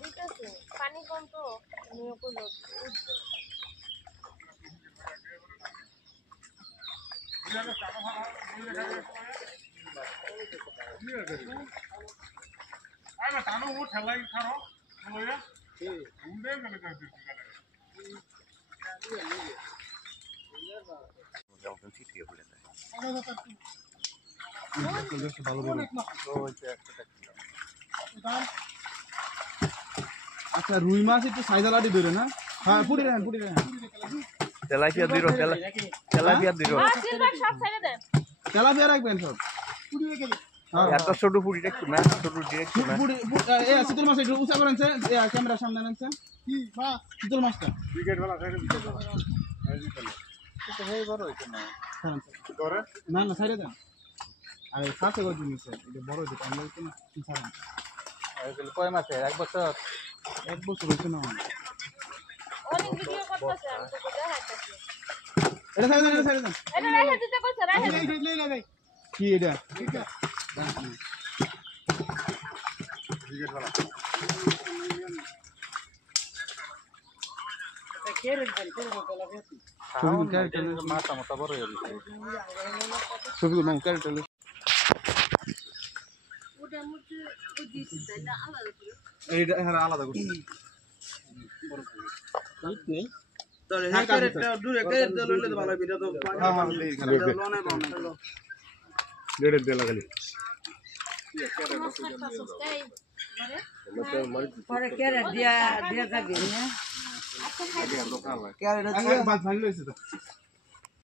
দিতেছে পানি কম তো নিয়ে কইলো উঠবে আরে তানো ও ঠেলাই খারো লইয়া উন্ডে গেলে কাছে আচ্ছা রুই মাছ একটু সাইজালাটি ধরে না হ্যাঁ পুড়ি রাখেন তেলাপিয়া দিরো তেলাপিয়া দিরো সিলভার সব ছেড়ে দেন তেলাপিয়া রাখবেন সব একটা ছোট পুরি একটু না ছোট ডিরেক্ট না পুড়ি এ শীতল মাছ একটু উঁচা করেন ক্যামেরার সামনে আনছেন কি বা শীতল মাছটা ক্রিকেট वाला সাইডে ক্রিকেট वाला এই দিতে তো হয়ে বড় হইছে না করে না না সাইডে দেন আর কাছে করে দিন স্যার এটা বড় হইছে আমরা তো না ছাড়েন এগুলো কয় মাসে এক বছর হইছে না অনেক ভিডিও করতেছে আমি তো দেখাইতেছি এটা সাইডে দেন এটা রেখে দিতে কইছে রেখে কি এটা ক্রিকেট वाला মাথা মতো বড় হয়ে গেছে ছবিগুলো নাও ক্যারেক্টার ওটা মুছে দিছি তাই না আলাদা করে এইটা হ্যাঁ আলাদা করতে তাহলে হ্যাঁ ক্যারেক্টার দূরে ক্যারেক্টার লইলে তো ভালো ভিডিও তো হ্যাঁ হ্যাঁ লোনে বাউনে লেড়ে দেলা খালি পরে ক্যারেট দিয়া দিয়া যাবি না ক্যারেক্টার আগে বাদ ভাঙলে হইছে তো